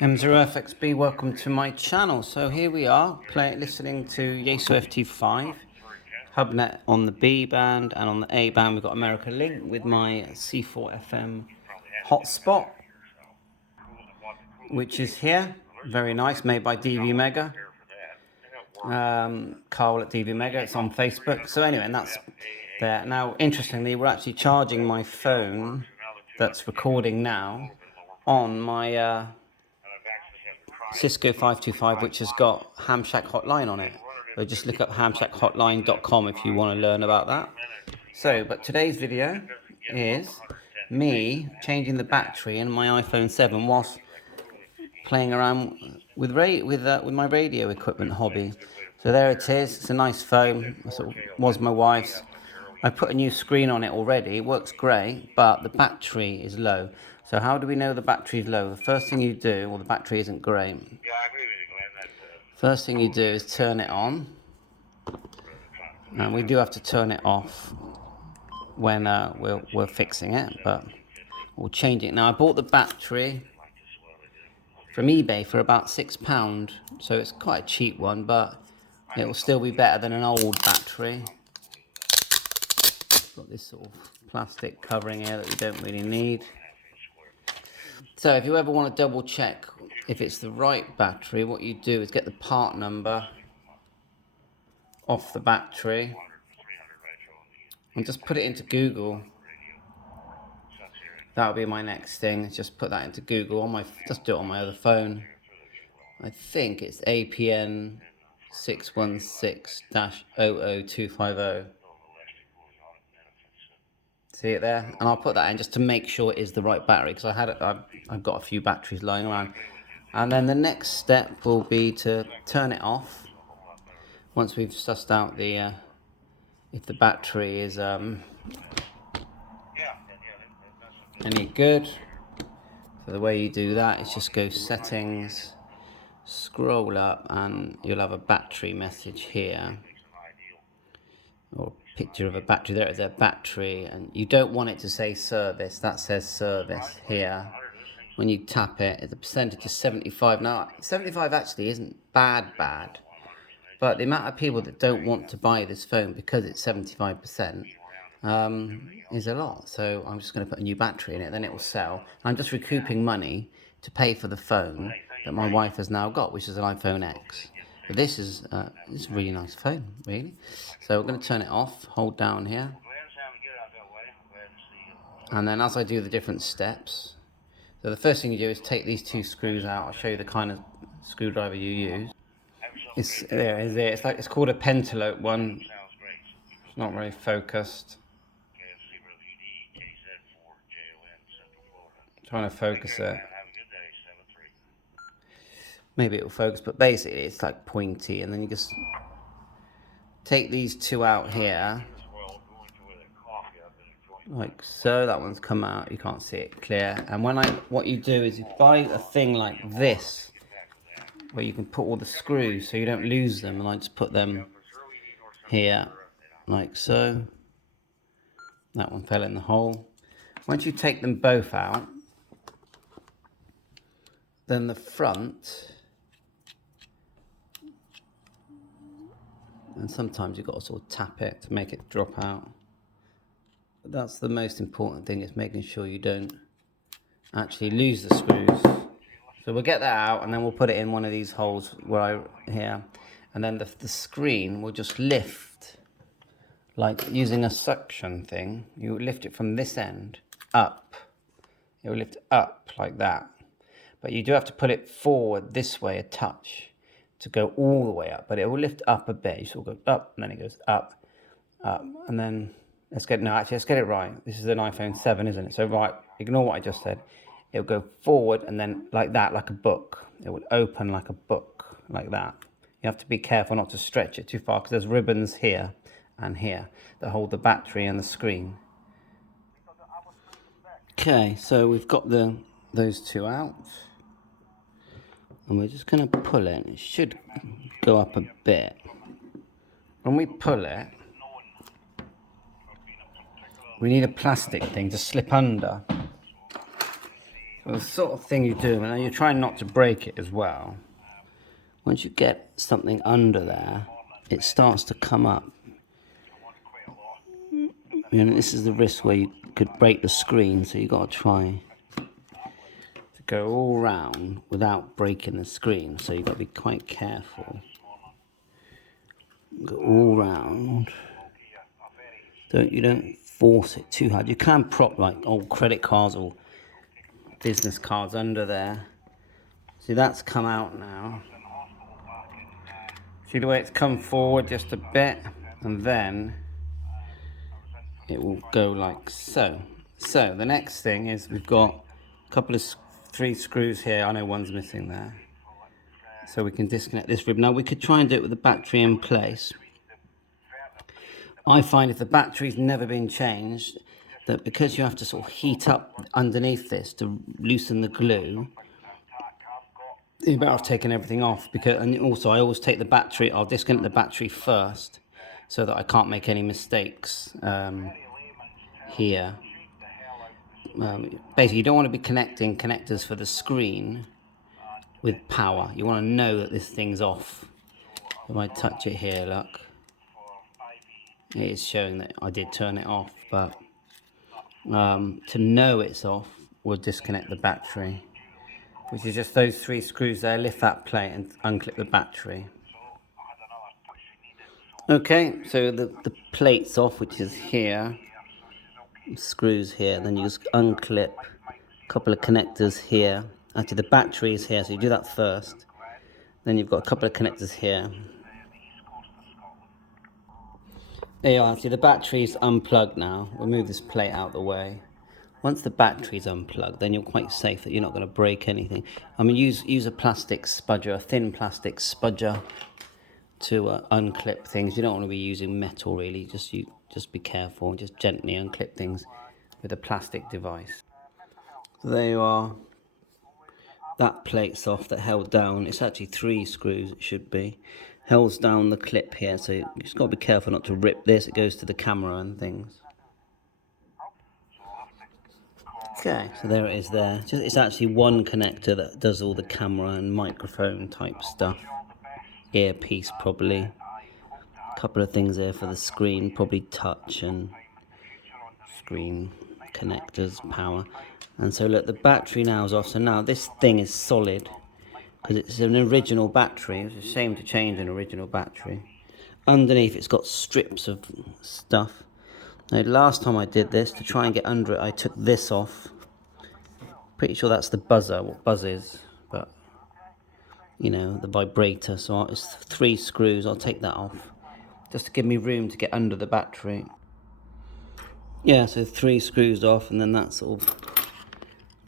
FXB, welcome to my channel. So here we are, listening to Yaesu FT5, Hubnet on the B band, and on the A band we've got America Link with my C4 FM hotspot, which is here. Very nice, made by DV Mega. Carl at DV Mega, it's on Facebook. So anyway, and that's there. Now, interestingly, we're actually charging my phone that's recording now on my CISCO 525, which has got Hamshack Hotline on it. So just look up hamshackhotline.com if you want to learn about that. So, but today's video is me changing the battery in my iPhone 7 whilst playing around with my radio equipment hobby. So there it is. It's a nice phone. It sort of was my wife's. I put a new screen on it already. It works great, but the battery is low. So how do we know the battery is low? The first thing you do, well, the battery isn't great. First thing you do is turn it on. And we do have to turn it off when we're fixing it, but we'll change it. Now, I bought the battery from eBay for about £6, so it's quite a cheap one, but it will still be better than an old battery. Got this sort of plastic covering here that we don't really need. So if you ever want to double check if it's the right battery, what you do is get the part number off the battery and just put it into Google. That'll be my next thing. Just put that into Google just do it on my other phone. I think it's APN 616-00250. See it there? And I'll put that in just to make sure it is the right battery, because I've got a few batteries lying around. And then the next step will be to turn it off once we've sussed out the if the battery is any good. So the way you do that is just go settings, scroll up, and you'll have a battery message here, or picture of a battery. There is a battery, and you don't want it to say service. That says service here. When you tap it, the percentage is 75. Now 75 actually isn't bad, but the amount of people that don't want to buy this phone because it's 75% is a lot. So I'm just going to put a new battery in it, then it will sell. I'm just recouping money to pay for the phone that my wife has now got, which is an iPhone X. But this is it's a really nice phone, really. So we're going to turn it off, hold down here. And then as I do the different steps, so the first thing you do is take these two screws out. I'll show you the kind of screwdriver you use. It's called a pentalope one. It's not very focused. I'm trying to focus it. Maybe it'll focus, but basically it's like pointy, and then you just take these two out here, like so. That one's come out, you can't see it clear. And what you do is you buy a thing like this, where you can put all the screws so you don't lose them, and I just put them here, like so. That one fell in the hole. Once you take them both out, then the front, and sometimes you've got to sort of tap it to make it drop out. But that's the most important thing, is making sure you don't actually lose the screws. So we'll get that out, and then we'll put it in one of these holes here. And then the screen will just lift, like using a suction thing. You lift it from this end up. It will lift up like that. But you do have to put it forward this way a touch to go all the way up, but it will lift up a bit. You sort of go up, and then it goes up, and then let's get it right. This is an iPhone 7, isn't it? So right, ignore what I just said. It'll go forward, and then like that, like a book. It would open like a book, like that. You have to be careful not to stretch it too far, because there's ribbons here and here that hold the battery and the screen. Okay, so we've got those two out. And we're just going to pull it. It should go up a bit. When we pull it, we need a plastic thing to slip under. The sort of thing you do, and you're trying not to break it as well. Once you get something under there, it starts to come up. And this is the risk where you could break the screen, so you've got to try to go all round without breaking the screen. So you've got to be quite careful. Go all round. You don't force it too hard. You can prop like old credit cards or business cards under there. See, that's come out now. See the way it's come forward just a bit, and then it will go like so. So the next thing is we've got a couple of 3 screws here. I know one's missing there. So we can disconnect this rib. Now we could try and do it with the battery in place. I find if the battery's never been changed, that because you have to sort of heat up underneath this to loosen the glue, you're better off taking everything off. And also I always take the battery, I'll disconnect the battery first so that I can't make any mistakes here. Basically, you don't want to be connecting connectors for the screen with power. You want to know that this thing's off. If I touch it here, look, it is showing that I did turn it off, but to know it's off, we'll disconnect the battery, which is just those 3 screws there. Lift that plate and unclip the battery. Okay, so the plate's off, which is here. Screws here, then you just unclip a couple of connectors here. Actually, the battery is here, so you do that first. Then you've got a couple of connectors here. There you are. See, the battery's unplugged now. We'll move this plate out of the way. Once the battery's unplugged, then you're quite safe that you're not going to break anything. I mean, use a plastic spudger, a thin plastic spudger, to unclip things. You don't want to be using metal, really. Just be careful and just gently unclip things with a plastic device. So there you are. That plate's off, that held down. It's actually 3 screws, it should be. Holds down the clip here, so you just got to be careful not to rip this. It goes to the camera and things. Okay, so there it is there. It's actually one connector that does all the camera and microphone type stuff. Earpiece probably. A couple of things there for the screen, probably touch and screen connectors, power. And so look, the battery now is off. So now this thing is solid because it's an original battery. It's a shame to change an original battery. Underneath it's got strips of stuff. Now, last time I did this, to try and get under it, I took this off. Pretty sure that's the buzzer, what buzz is, but you know, the vibrator. So it's 3 screws. I'll take that off just to give me room to get under the battery. Yeah, so 3 screws off, and then that sort of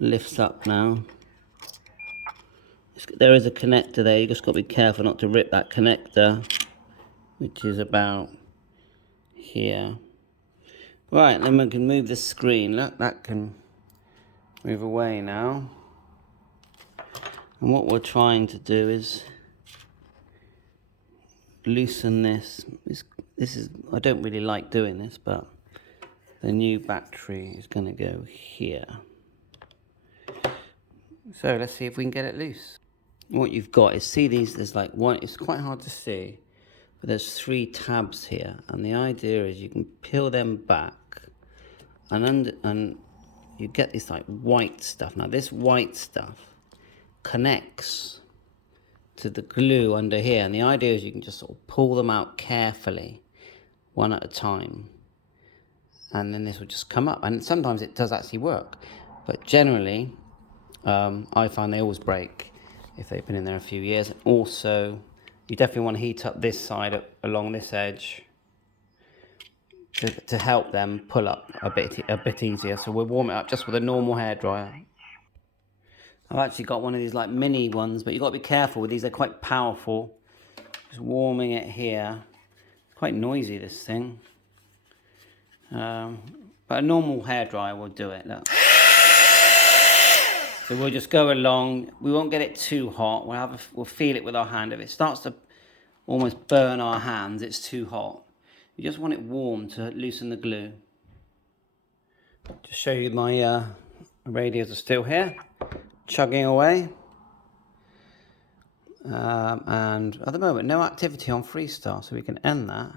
lifts up now. There is a connector there. You just got to be careful not to rip that connector, which is about here. Right, then we can move the screen. Look, that can move away now. And what we're trying to do is loosen this. This is, I don't really like doing this, but the new battery is going to go here. So let's see if we can get it loose. What you've got is, see these, there's like one, it's quite hard to see, but there's 3 tabs here, and the idea is you can peel them back and you get this like white stuff. Now this white stuff connects to the glue under here, and the idea is you can just sort of pull them out carefully, one at a time, and then this will just come up. And sometimes it does actually work, but generally I find they always break if they've been in there a few years. Also, you definitely want to heat up this side along this edge to help them pull up a bit easier. So we'll warm it up just with a normal hairdryer. I've actually got one of these like mini ones, but you've got to be careful with these. They're quite powerful. Just warming it here. Quite noisy, this thing. But a normal hairdryer will do it. Look. So we'll just go along. We won't get it too hot. We'll feel it with our hand. If it starts to almost burn our hands, it's too hot. You just want it warm to loosen the glue. Just show you my radios are still here. chugging away. And at the moment, no activity on Freestar, so we can end that.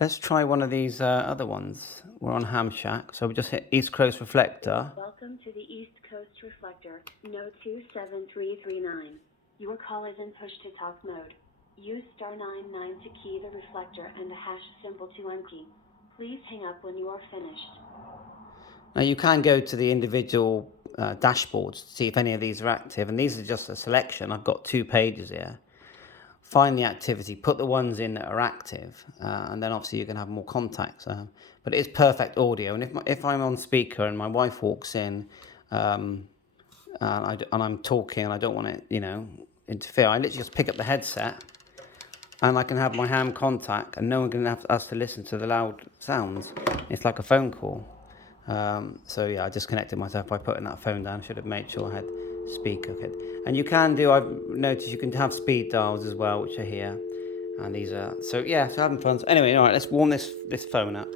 Let's try one of these other ones. We're on Hamshack, so we just hit East Coast Reflector. Welcome to the East Coast Reflector, node 27339. Your call is in push-to-talk mode. Use *99 to key the reflector and the hash symbol to empty. Please hang up when you are finished. Now you can go to the individual dashboards to see if any of these are active, and these are just a selection. I've got 2 pages here. Find the activity, put the ones in that are active, and then obviously you can have more contacts. But it is perfect audio, and if I'm on speaker and my wife walks in, and I'm talking and I don't want to, interfere, I literally just pick up the headset, and I can have my hand contact, and no one can have us to listen to the loud sounds. It's like a phone call. So yeah, I disconnected myself by putting that phone down. Should have made sure I had speaker. And you can do, I've noticed you can have speed dials as well, which are here. And these are, so yeah, so having fun. So anyway, all right, let's warm this phone up.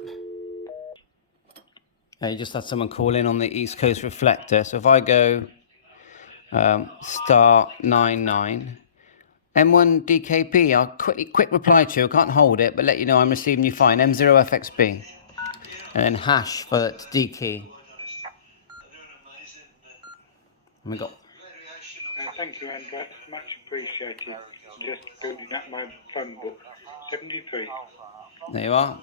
You just had someone call in on the East Coast Reflector. So if I go *99, M1 DKP, I'll quick reply to you. I can't hold it, but let you know I'm receiving you fine. M0FXB. And then hash for that D key. And we got. Thank you, Andrew. Much appreciated. Just building up my phone book. 73. There you are.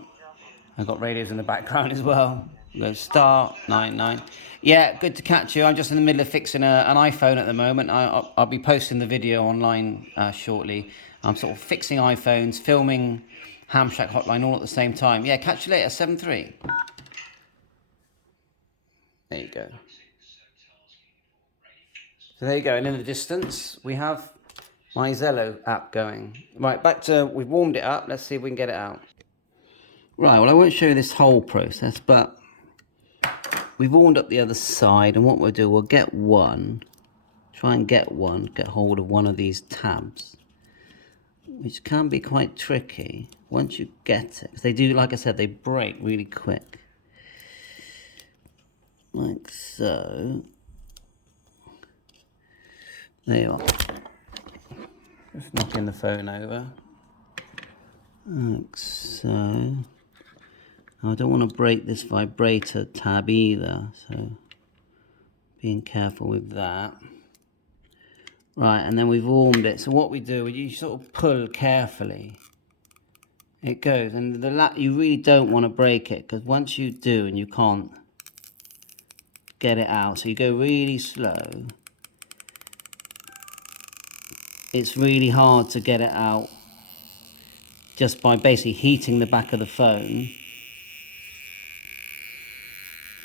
I've got radios in the background as well. We'll go *99. Yeah, good to catch you. I'm just in the middle of fixing an iPhone at the moment. I'll be posting the video online shortly. I'm sort of fixing iPhones, filming Hamshack Hotline all at the same time. Yeah, catch you later, 73. There you go. So there you go, and in the distance, we have my Zello app going. Right, back to, we've warmed it up. Let's see if we can get it out. Right, well, I won't show you this whole process, but we've warmed up the other side, and what we'll do, we'll get one, get hold of one of these tabs, which can be quite tricky once you get it. Because they do, like I said, they break really quick. Like so. There you are. Just knocking the phone over. Like so. I don't want to break this vibrator tab either, so being careful with that. Right, and then we've warmed it. So what we do, you sort of pull carefully. It goes, and you really don't want to break it, because once you do and you can't get it out, so you go really slow. It's really hard to get it out just by basically heating the back of the phone.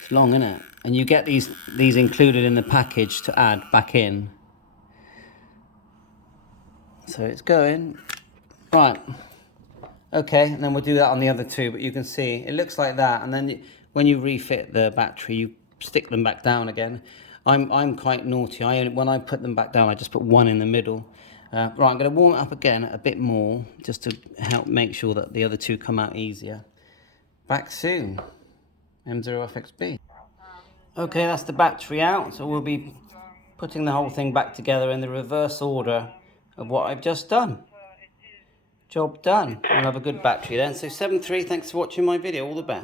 It's long, isn't it? And you get these included in the package to add back in. So it's going. Right. Okay, and then we'll do that on the other two, but you can see it looks like that, and then when you refit the battery, you stick them back down again. I'm quite naughty. When I put them back down, I just put one in the middle. Right, I'm going to warm it up again a bit more, just to help make sure that the other two come out easier. Back soon. M0FXB. Okay, that's the battery out, so we'll be putting the whole thing back together in the reverse order of what I've just done. Job done. We'll have a good battery then. So 73, thanks for watching my video. All the best.